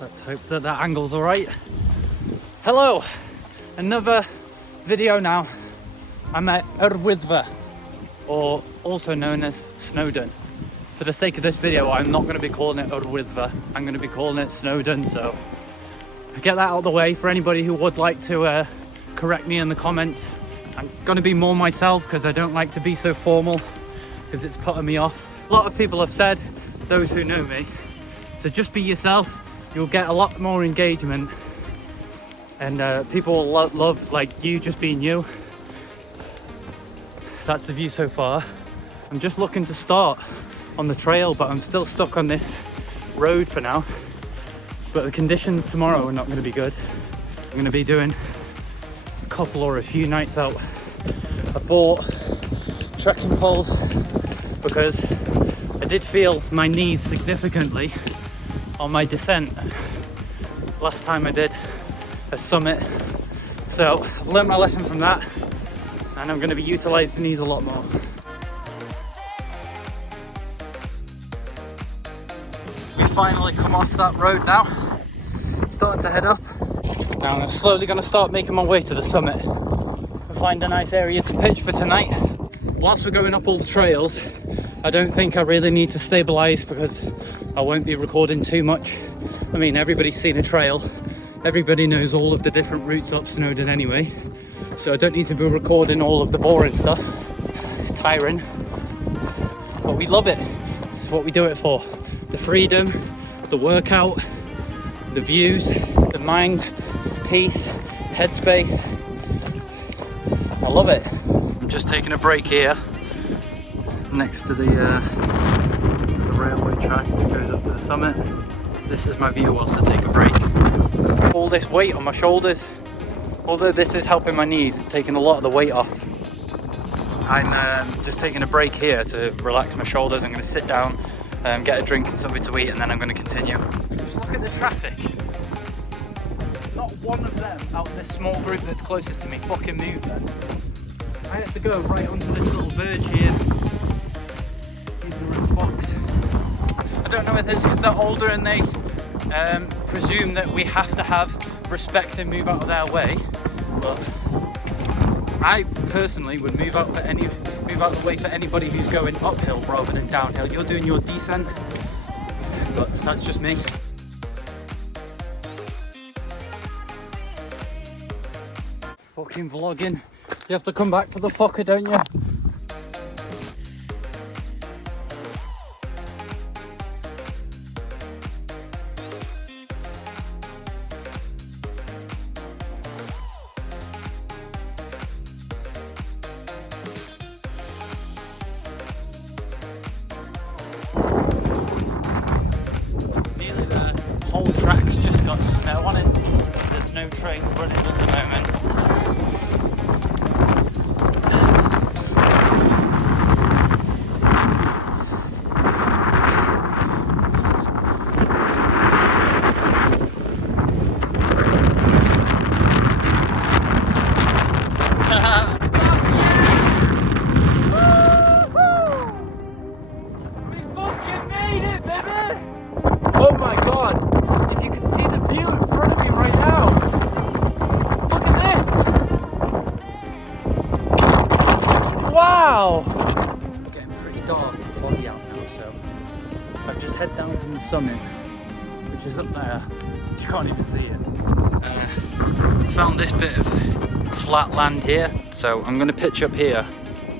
Let's hope that that angle's all right. Hello, another video now. I'm at Wydffa, or also known as Snowdon. For the sake of this video, I'm not going to be calling it Wydffa. I'm going to be calling it Snowdon, so I get that out of the way for anybody who would like to correct me in the comments. I'm going to be more myself because I don't like to be so formal because it's putting me off. A lot of people have said, those who know me, to just be yourself. You'll get a lot more engagement, and people will love like you just being you. That's the view so far. I'm just looking to start on the trail, but I'm still stuck on this road for now. But the conditions tomorrow are not going to be good. I'm going to be doing a couple or a few nights out. I bought trekking poles because I did feel my knees significantly on my descent last time I did a summit. So I've learned my lesson from that, and I'm going to be utilising these a lot more. We finally come off that road now, starting to head up. Now I'm slowly going to start making my way to the summit and find a nice area to pitch for tonight. Whilst we're going up all the trails, I don't think I really need to stabilise because I won't be recording too much. I mean, everybody's seen a trail. Everybody knows all of the different routes up Snowdon anyway. So I don't need to be recording all of the boring stuff. It's tiring, but we love it. It's what we do it for. The freedom, the workout, the views, the mind, peace, headspace. I love it. I'm just taking a break here next to the railway track that goes up to the summit. This is my view whilst I take a break. All this weight on my shoulders, although this is helping my knees, it's taking a lot of the weight off. I'm just taking a break here to relax my shoulders. I'm going to sit down, get a drink and something to eat, and then I'm going to continue. Just look at the traffic. Not one of them out of this small group that's closest to me fucking moved then. I had to go right onto this little verge here. Fox. I don't know if it's because they're older and they presume that we have to have respect and move out of their way, but I personally would move out the way for anybody who's going uphill rather than downhill. You're doing your descent, but that's just me. Fucking vlogging. You have to come back for the fucker, don't you? Nearly there. The whole track's just got snow on it. There's no train running at the moment. Oh my god, if you could see the view in front of me right now. Look at this. Wow. It's getting pretty dark and foggy out now, so I've just head down from the summit, which is up there. You can't even see it. Found this bit of flat land here, so I'm going to pitch up here.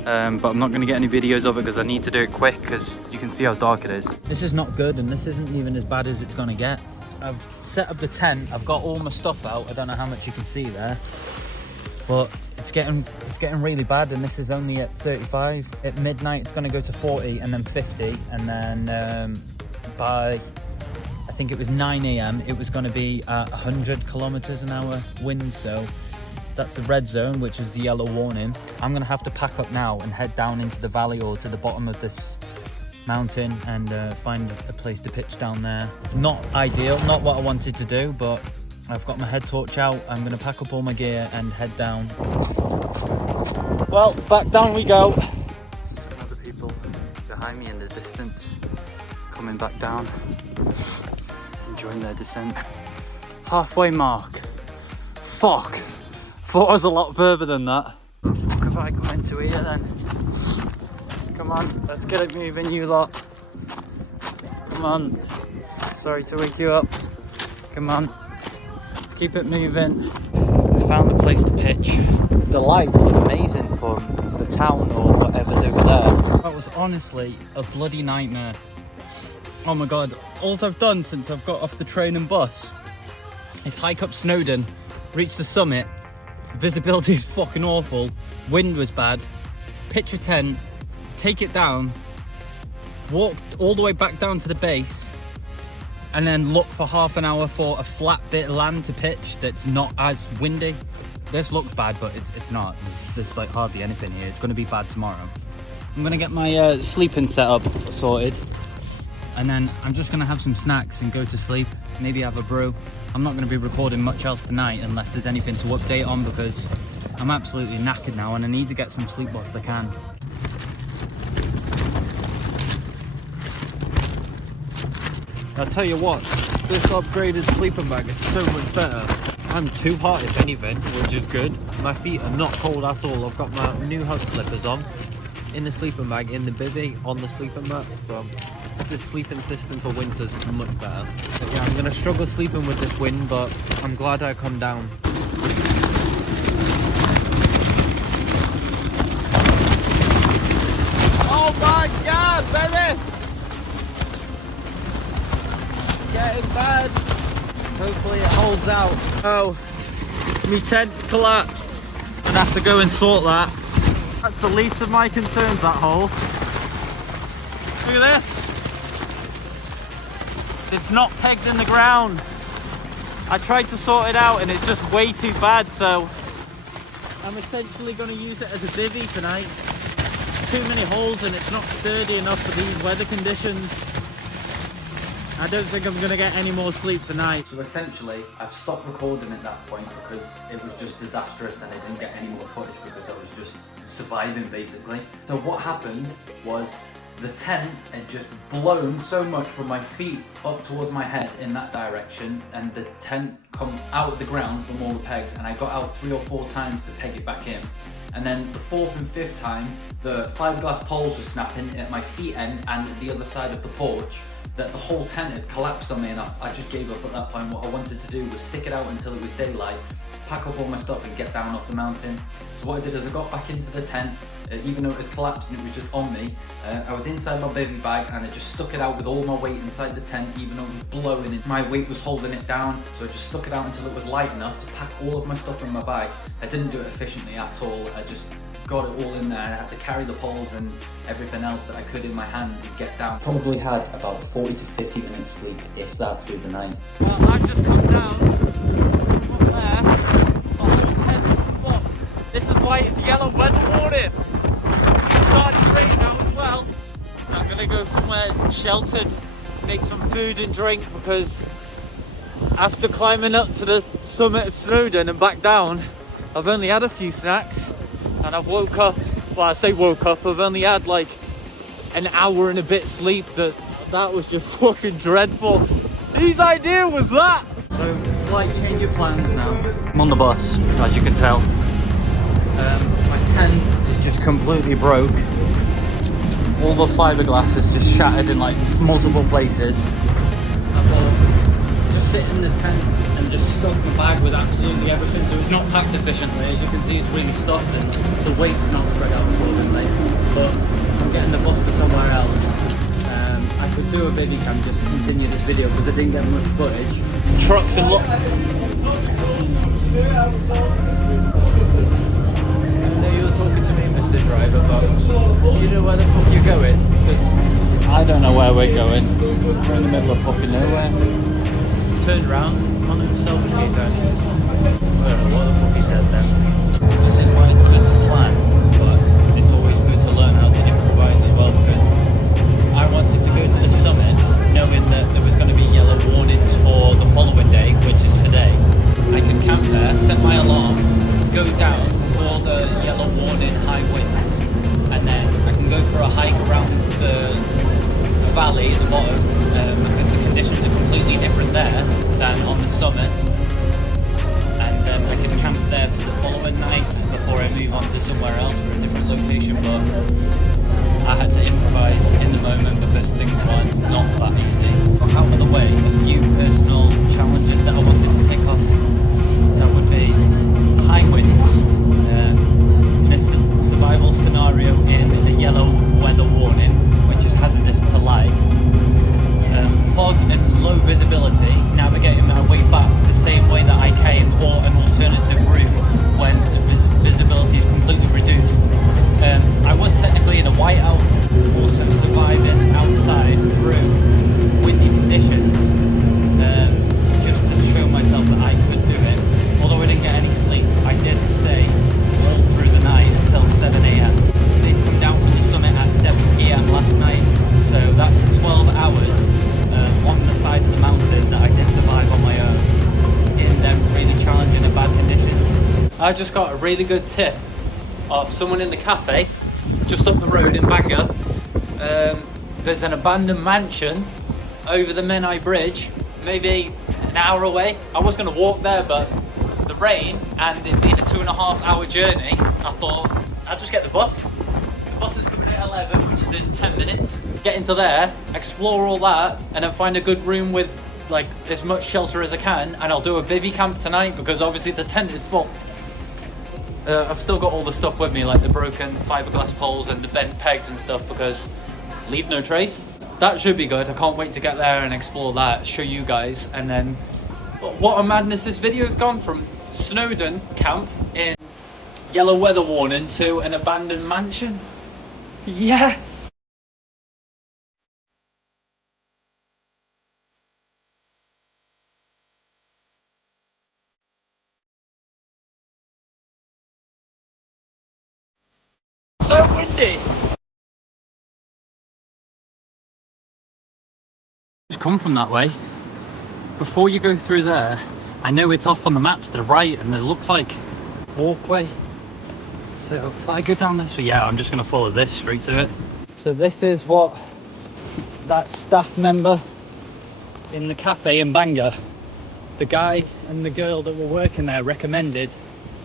But I'm not going to get any videos of it because I need to do it quick because you can see how dark it is. This is not good, and this isn't even as bad as it's going to get. I've set up the tent, I've got all my stuff out. I don't know how much you can see there, but it's getting really bad, and this is only at 35. At midnight it's going to go to 40 and then 50, and then by I think it was 9 AM it was going to be at 100 kilometers an hour wind, so that's the red zone, which is the yellow warning. I'm gonna have to pack up now and head down into the valley or to the bottom of this mountain and find a place to pitch down there. Not ideal, not what I wanted to do, but I've got my head torch out. I'm gonna pack up all my gear and head down. Well, back down we go. Some other people behind me in the distance coming back down. enjoying their descent. Halfway mark. Fuck. Thought I was a lot further than that. What have I come into here then? Come on, let's get it moving, you lot. Come on. Sorry to wake you up. Come on. Let's keep it moving. I found a place to pitch. The lights look amazing from the town or whatever's over there. That was honestly a bloody nightmare. Oh my god. All I've done since I've got off the train and bus is hike up Snowdon, reach the summit. Visibility is fucking awful. Wind was bad. Pitch a tent, take it down, walk all the way back down to the base, and then look for half an hour for a flat bit of land to pitch that's not as windy. This looks bad, but it's not. There's like hardly anything here. It's going to be bad tomorrow. I'm going to get my sleeping setup sorted, and then I'm just going to have some snacks and go to sleep. Maybe have a brew. I'm not going to be recording much else tonight unless there's anything to update on, because I'm absolutely knackered now and I need to get some sleep whilst I can. I'll tell you what, this upgraded sleeping bag is so much better. I'm too hot if anything, which is good. My feet are not cold at all. I've got my new hug slippers on, in the sleeping bag, in the bivvy, on the sleeping mat. So this sleeping system for winter is much better. But yeah, I'm going to struggle sleeping with this wind, but I'm glad I come down. Oh my god, baby! Getting bad. Hopefully it holds out. Oh, my tent's collapsed. I'm gonna have to go and sort that. That's the least of my concerns, that hole. Look at this. It's not pegged in the ground. I tried to sort it out and it's just way too bad, so I'm essentially going to use it as a bivvy tonight. Too many holes and it's not sturdy enough for these weather conditions. I don't think I'm going to get any more sleep tonight. So essentially, I've stopped recording at that point because it was just disastrous and I didn't get any more footage because I was just surviving basically. So what happened was the tent had just blown so much from my feet up towards my head in that direction, and the tent come out of the ground from all the pegs, and I got out 3 or 4 times to peg it back in. And then the 4th and 5th time, the fiberglass poles were snapping at my feet end and at the other side of the porch, that the whole tent had collapsed on me, and I just gave up at that point. What I wanted to do was stick it out until it was daylight, pack up all my stuff and get down off the mountain. So what I did is I got back into the tent, even though it had collapsed and it was just on me. I was inside my baby bag and I just stuck it out with all my weight inside the tent, even though it was blowing and my weight was holding it down. So I just stuck it out until it was light enough to pack all of my stuff in my bag. I didn't do it efficiently at all. I just got it all in there. I had to carry the poles and everything else that I could in my hand to get down. Probably had about 40 to 50 minutes sleep, if that, through the night. Well, I've just come down up there. The whole tent is fucked. This is why it's yellow weather warning. It's starting to rain now as well. I'm gonna go somewhere sheltered, make some food and drink, because after climbing up to the summit of Snowdon and back down, I've only had a few snacks. And I've woke up, well I say woke up, I've only had like an hour and a bit sleep. That was just fucking dreadful. Whose idea was that? So, slight change of plans now. I'm on the bus, as you can tell. My tent is just completely broke. All the fiberglass is just shattered in like multiple places. I've just sit in the tent and just stuck the bag with absolutely everything, so it's not packed efficiently. As you can see, it's really stuffed and the weight's not spread out accordingly. But I'm getting the bus to somewhere else. I could do a baby cam just to continue this video because I didn't get much footage. Trucks and look. I know you were talking to me, Mr. Driver, but do you know where the fuck you're going? Because I don't know where we're going. We're in the middle of fucking nowhere. Turned round on himself a few times. I don't know what the fuck he said then. This is why it's good to plan, but it's always good to learn how to improvise as well, because I wanted to go to the summit knowing that there was going to be yellow warnings for the following day, which is today. I can camp there, set my alarm, go down for the yellow warning high winds, and then I can go for a hike around the valley at the bottom, because the conditions are completely completely different there than on the summit. And then I can camp there for the following night before I move on to somewhere else for a different location, but I had to improvise in the moment because things weren't not that easy. Got out of the way a few personal challenges that I wanted to take off. That would be high winds, in a survival scenario in a yellow weather warning, which is hazardous to life. Fog and low visibility, navigating my way back the same way that I came or an alternative route when the visibility is completely reduced. I was technically in a whiteout, also surviving outside through windy conditions, just to show myself that I could do it. Although I didn't get any sleep, I did stay all through the night until 7 AM. I did come down from the summit at 7 PM last night, so that's 12 hours on the side of the mountain that I did survive on my own in them really challenging and bad conditions. I just got a really good tip of someone in the cafe just up the road in Bangor. There's an abandoned mansion over the Menai Bridge, maybe an hour away. I was going to walk there, but the rain and it being a 2.5 hour journey, I thought I'd just get the bus. The bus is coming at 11, which is in 10 minutes. Get into there, explore all that, and then find a good room with like as much shelter as I can, and I'll do a bivvy camp tonight because obviously the tent is full. I've still got all the stuff with me, like the broken fiberglass poles and the bent pegs and stuff, because leave no trace. That should be good. I can't wait to get there and explore that, show you guys, and then what a madness this video's gone from Snowdon camp in yellow weather warning to an abandoned mansion. Yeah. So windy. Just come from that way. Before you go through there, I know it's off on the maps to the right and it looks like walkway. So if I go down this way, yeah, I'm just gonna follow this straight to it. So this is what that staff member in the cafe in Bangor, the guy and the girl that were working there recommended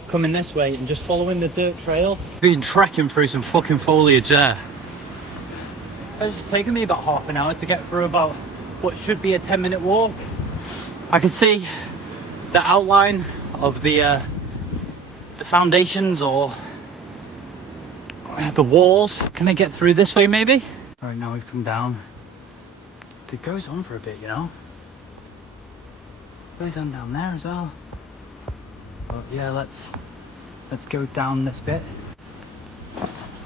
coming this way and just following the dirt trail. Been trekking through some fucking foliage there. It's taken me about half an hour to get through about what should be a 10-minute walk. I can see the outline of the foundations or the walls. Can I get through this way maybe? All right, now we've come down. It goes on for a bit, you know. It goes on down there as well. But yeah, let's go down this bit.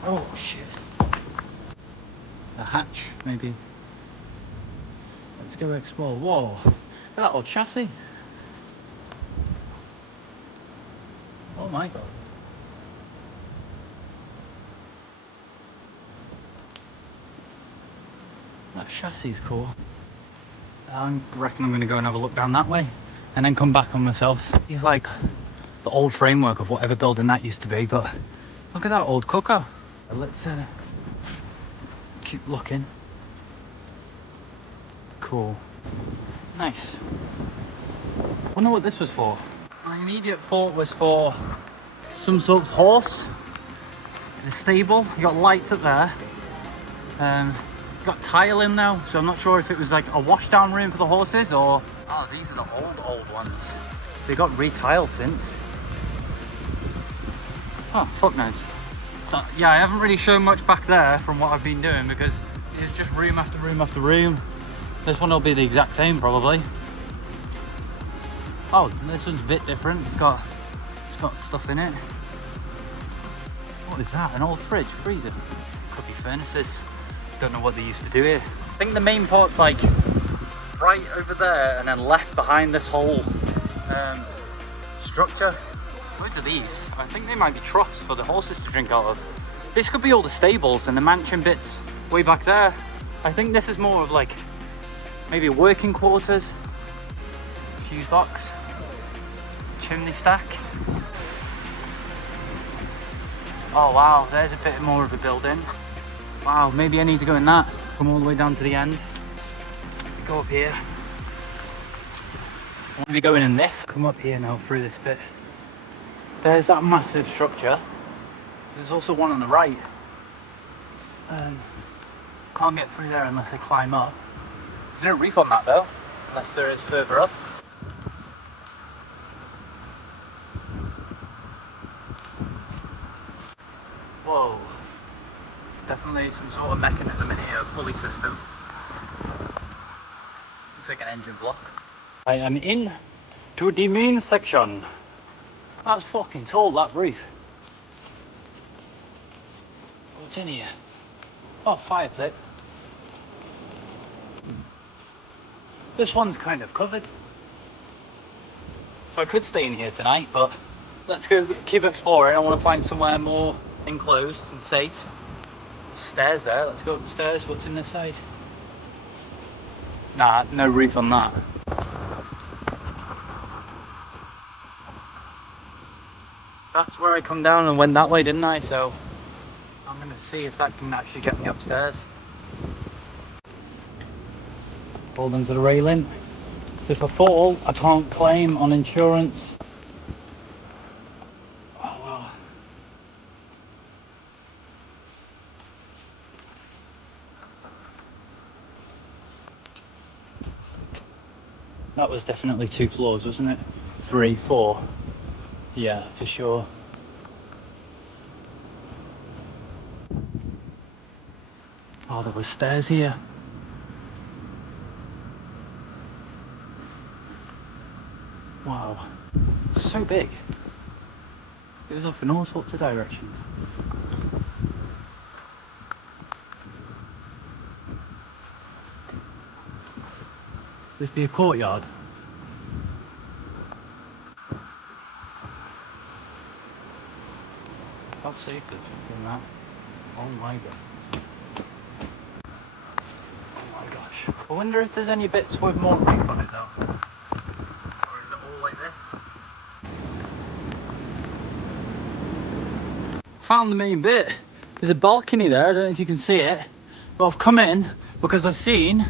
Oh shit. The hatch, maybe. Let's go explore. Whoa, that old chassis. Oh my god. That chassis is cool. I reckon I'm going to go and have a look down that way and then come back on myself. It's like the old framework of whatever building that used to be, but look at that old cooker. Let's keep looking. Cool. Nice. I wonder what this was for. My immediate thought was for some sort of horse in a stable. You got lights up there. You got tile in now, so I'm not sure if it was like a washdown room for the horses or... Oh, these are the old ones. They got retiled since. Oh, fuck knows. But yeah, I haven't really shown much back there from what I've been doing because it's just room after room after room. This one will be the exact same probably. Oh, this one's a bit different. It's got stuff in it. What is that? An old fridge, freezer? Could be furnaces. Don't know what they used to do here. I think the main part's like right over there and then left behind this whole structure. Loads of these. I think they might be troughs for the horses to drink out of. This could be all the stables and the mansion bits way back there. I think this is more of like maybe working quarters, fuse box, chimney stack. Oh wow, there's a bit more of a building. Wow, maybe I need to go in that. Come all the way down to the end. Go up here. I'm going to be going in this. Come up here now through this bit. There's that massive structure. There's also one on the right. Can't get through there unless I climb up. There's no reef on that though, unless there is further up. Whoa. There's definitely some sort of mechanism in here, a pulley system. Looks like an engine block. I am in to the main section. That's fucking tall, that reef. What's in here? Oh, fire pit. This one's kind of covered. So I could stay in here tonight, but let's go keep exploring. I want to find somewhere more enclosed and safe. Stairs there, let's go upstairs. What's in this side? Nah, no reef on that. That's where I come down and went that way, didn't I? So I'm gonna see if that can actually get me upstairs. Hold onto the railing. So if I fall, I can't claim on insurance. Oh, wow. That was definitely 2 floors, wasn't it? 3, 4. Yeah, for sure. Oh, there were stairs here. Wow, so big. It was off in all sorts of directions. This be a courtyard. How safe is in that? Oh my god. Oh my gosh. I wonder if there's any bits with more reef on it though. Or is it all like this? Found the main bit. There's a balcony there, I don't know if you can see it. But I've come in because I've seen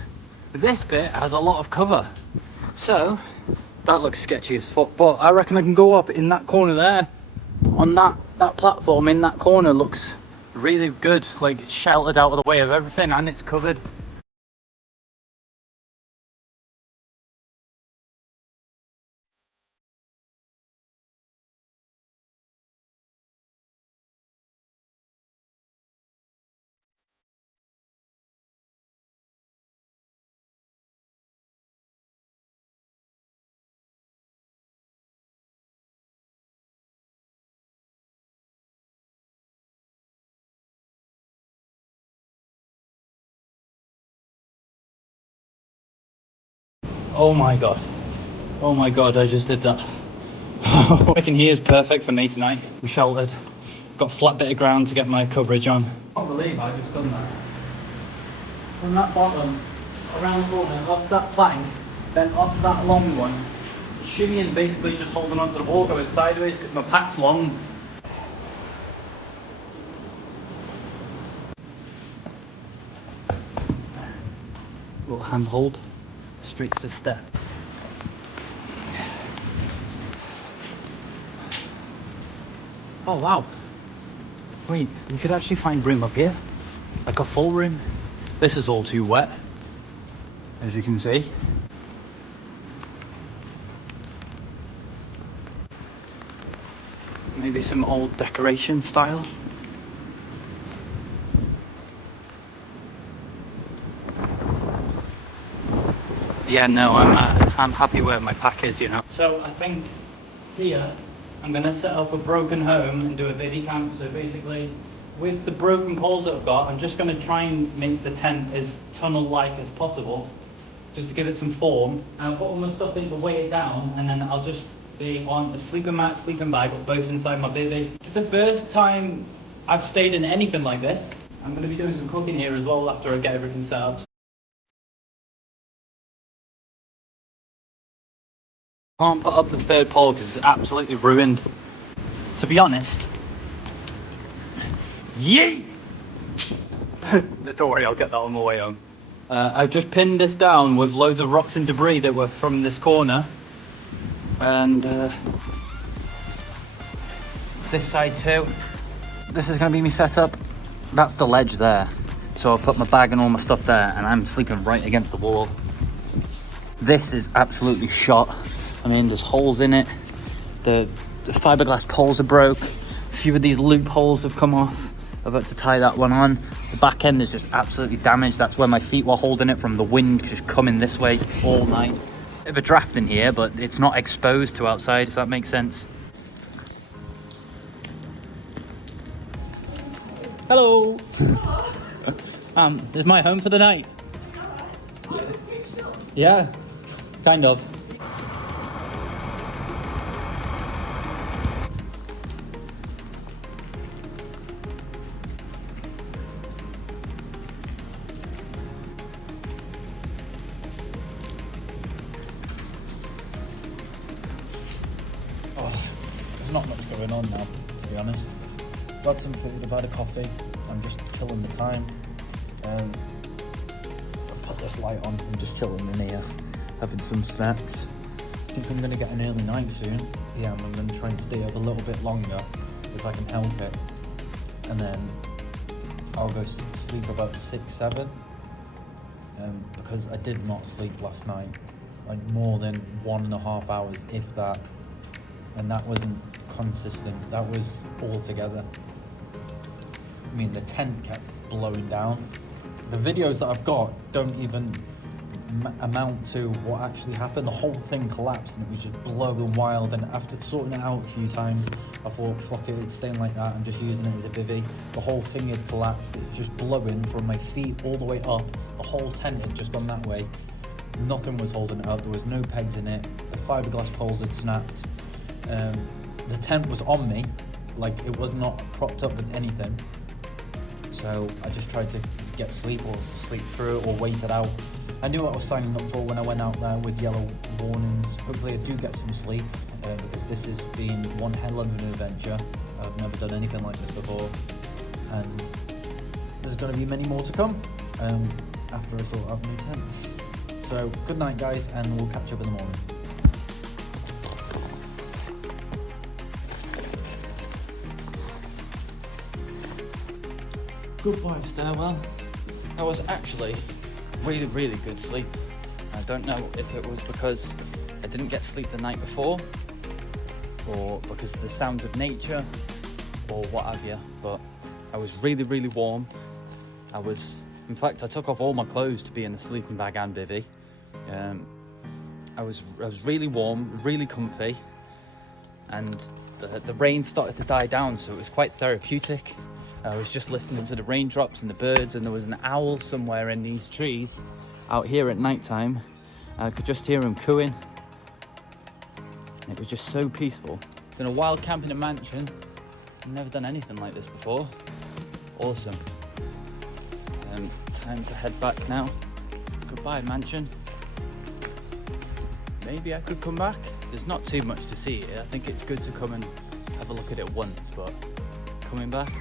this bit has a lot of cover. So, that looks sketchy as fuck, but I reckon I can go up in that corner there. On that platform in that corner looks really good, like it's sheltered out of the way of everything and it's covered. Oh my god. Oh my god, I just did that. I can hear is perfect for me tonight. I'm sheltered. Got a flat bit of ground to get my coverage on. I can't believe I just done that. From that bottom, around the corner, up that plank, then up that long one. Shimmying, basically just holding onto the wall going sideways because my pack's long. Little handhold, straight to the step. Oh wow. Wait, you could actually find room up here. Like a full room. This is all too wet, as you can see. Maybe some old decoration style. Yeah, no, I'm happy where my pack is, you know. So I think here I'm gonna set up a broken home and do a bivvy camp. So basically, with the broken poles that I've got, I'm just gonna try and make the tent as tunnel-like as possible, just to give it some form. And I'll put all my stuff in to weigh it down, and then I'll just be on a sleeping mat, sleeping bag, or both inside my bivvy. It's the first time I've stayed in anything like this. I'm gonna be doing some cooking here as well after I get everything set up. Can't put up the third pole because it's absolutely ruined. To be honest. Yay! Don't worry, I'll get that on my way home. I've just pinned this down with loads of rocks and debris that were from this corner. And this side too. This is going to be me set up. That's the ledge there. So I'll put my bag and all my stuff there, and I'm sleeping right against the wall. This is absolutely shot. I mean, there's holes in it. The fiberglass poles are broke. A few of these loopholes have come off. I've had to tie that one on. The back end is just absolutely damaged. That's where my feet were holding it from the wind just coming this way all night. Bit of a draft in here, but it's not exposed to outside, if that makes sense. Hello. This is my home for the night. Yeah, kind of. There's not much going on now, to be honest. I've had some food, I've had a coffee. I'm just killing the time. I'll put this light on. I'm just chilling in here, having some snacks. I think I'm going to get an early night soon. Yeah, I'm going to try and stay up a little bit longer if I can help it. And then I'll go sleep about 6-7. Because I did not sleep last night. Like more than 1.5 hours, if that. And that wasn't consistent. That was all together. I mean, the tent kept blowing down. The videos that I've got don't even amount to what actually happened. The whole thing collapsed and it was just blowing wild. And after sorting it out a few times, I thought, fuck it, it's staying like that. I'm just using it as a bivvy. The whole thing had collapsed. It was just blowing from my feet all the way up. The whole tent had just gone that way. Nothing was holding it up. There was no pegs in it. The fiberglass poles had snapped. The tent was on me. Like, it was not propped up with anything. So I just tried to get sleep or sleep through it or wait it out. I knew what I was signing up for when I went out there with yellow warnings. Hopefully I do get some sleep because this has been one hell of an adventure. I've never done anything like this before. And there's going to be many more to come after I sort out my tent. So good night guys, and we'll catch up in the morning. Goodbye stairwell. That was actually really, really good sleep. I don't know if it was because I didn't get sleep the night before or because of the sounds of nature or what have you, but I was really, really warm. In fact, I took off all my clothes to be in the sleeping bag and bivvy. I was really warm, really comfy, and the rain started to die down, so it was quite therapeutic. I was just listening to the raindrops and the birds, and there was an owl somewhere in these trees out here at night time. I could just hear him cooing. And it was just so peaceful. Done a wild camp in a mansion. I've never done anything like this before. Awesome. Time to head back now. Goodbye, mansion. Maybe I could come back. There's not too much to see here. I think it's good to come and have a look at it once, but coming back,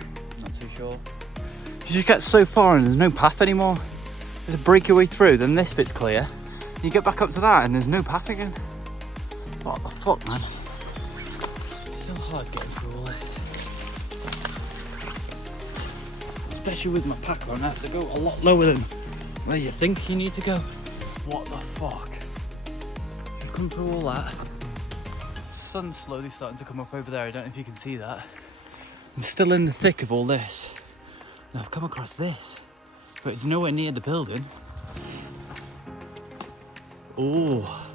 not too sure. You just get so far and there's no path anymore. There's a breakaway through, then this bit's clear. You get back up to that and there's no path again. What the fuck, man? It's so hard getting through all this. Especially with my pack on, I have to go a lot lower than where you think you need to go. What the fuck? Just come through all that. Sun's slowly starting to come up over there. I don't know if you can see that. I'm still in the thick of all this. Now I've come across this, but it's nowhere near the building. Oh,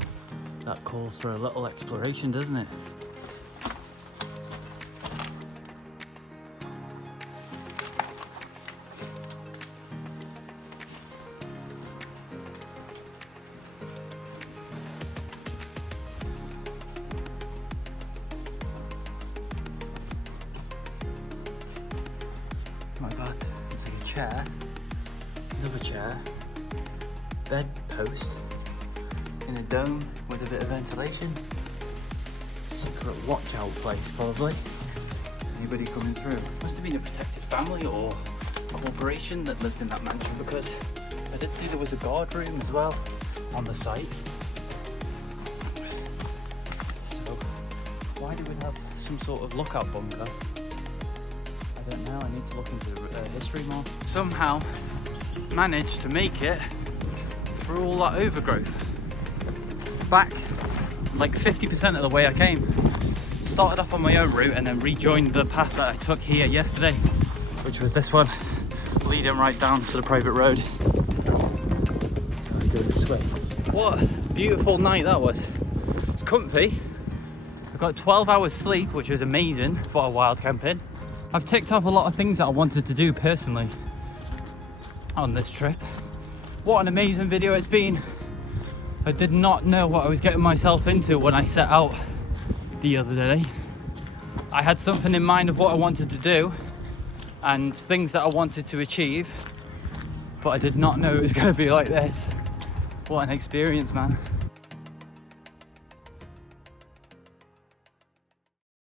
that calls for a little exploration, doesn't it? My God, it's like a chair, another chair, bed post in a dome with a bit of ventilation. Secret watch out place, probably. Anybody coming through? Must have been a protected family or a corporation that lived in that mansion, because I did see there was a guard room as well on the site. So Why do we have some sort of lookout bunker? I don't know, I need to look into the history more. Somehow managed to make it through all that overgrowth. Back like 50% of the way I came. Started off on my own route and then rejoined the path that I took here yesterday, which was this one, leading right down to the private road. So I go this way. What a beautiful night that was. It's comfy. I got 12 hours sleep, which was amazing for a wild camping. I've ticked off a lot of things that I wanted to do personally on this trip. What an amazing video it's been. I did not know what I was getting myself into when I set out the other day. I had something in mind of what I wanted to do and things that I wanted to achieve, but I did not know it was going to be like this. What an experience, man.